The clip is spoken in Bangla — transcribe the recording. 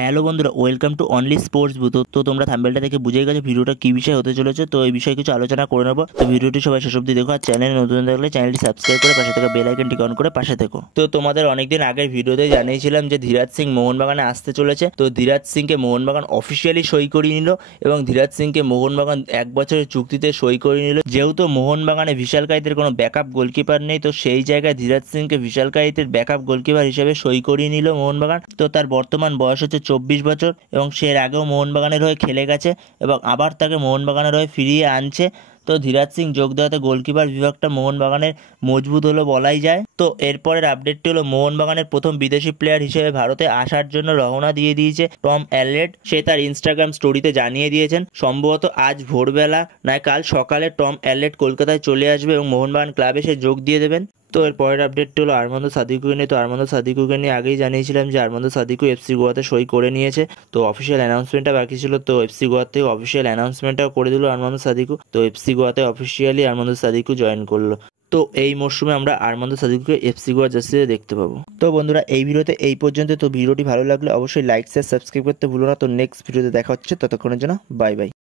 হ্যালো বন্ধুরা, welcome to only sports booth. তো তোমরা থাম্বনেলটা দেখে বুঝেই গেছো ভিডিওটা কী বিষয় হতে চলেছে। তো এই বিষয়ে কিছু আলোচনা করে নেবো। তো ভিডিওটি সবাই শেষ অবধি দেখো, আর চ্যানেলে নতুন থাকলে চ্যানেলটি সাবস্ক্রাইব করে পাশে থেকে বেল আইকনটি অন করে পাশে থেকো। তো তোমাদের অনেকদিন আগের ভিডিওতে জানিয়েছিলাম যে ধীরাজ সিং মোহনবাগানে আসতে চলেছে। তো ধীরাজ সিংকে মোহনবাগান অফিসিয়ালি সই করিয়ে নিল এবং ধীরাজ সিংকে মোহনবাগান 1 বছরের চুক্তিতে সই করিয়ে নিল। যেহেতু মোহনবাগানে বিশালকাইতের কোনো ব্যাকআপ গোলকিপার নেই, তো সেই জায়গায় ধীরাজ সিংকে বিশালকাইতের ব্যাকআপ গোলকিপার হিসেবে সই করিয়ে নিল মোহনবাগান। তো তার বর্তমান বয়স হচ্ছে 24 বছর এবং সে এর আগেও মোহনবাগানের হয়ে খেলে গেছে এবং আবার তাকে মোহনবাগানের হয়ে ফিরিয়ে আনছে। তো ধীরাজ সিং যোগ দেওয়াতে গোলকিপার বিভাগটা মোহনবাগানের মজবুত হলো বলাই যায়। তো এরপরের আপডেটটি হলো মোহনবাগানের প্রথম বিদেশি প্লেয়ার হিসেবে ভারতে আসার জন্য রওনা দিয়ে দিয়েছে টম অ্যালরেড। সে তার ইনস্টাগ্রাম স্টোরিতে জানিয়ে দিয়েছেন সম্ভবত আজ ভোরবেলা নয় কাল সকালে টম অ্যালরেড কলকাতায় চলে আসবে এবং মোহনবাগান ক্লাবে সে যোগ দিয়ে দেবেন। তো এর পরের আপডেটটি হলো আরমান্দো সাদিকুকে নিয়ে। তো আরমান্দো সাদিকুকে নিয়ে আগেই জানিয়েছিলাম যে আরমান্দো সাদিকু এফসি গোয়াতে সই করে নিয়েছে। তো অফিসিয়াল অ্যানাউন্সমেন্টটা বাকি ছিল, তো এফসি গোয়া থেকে অফিসিয়াল অ্যানাউন্সমেন্টটাও করে দিল আরমান্দো সাদিকু। তো এফসি গোয়াতে অফিসিয়ালি আরমান্দো সাদিকু জয়েন করলো। তো এই মরশুমে আমরা আরমান্দো সাদিকুকে এফসি গোয়া জার্সিতে দেখতে পাবো। তো বন্ধুরা, এই ভিডিওতে এই পর্যন্ত। তো ভিডিওটি ভালো লাগলে অবশ্যই লাইক শেয়ার সাবস্ক্রাইব করতে ভুলো না। তো নেক্সট ভিডিওতে দেখা হচ্ছে, ততক্ষণের জন্য বাই বাই।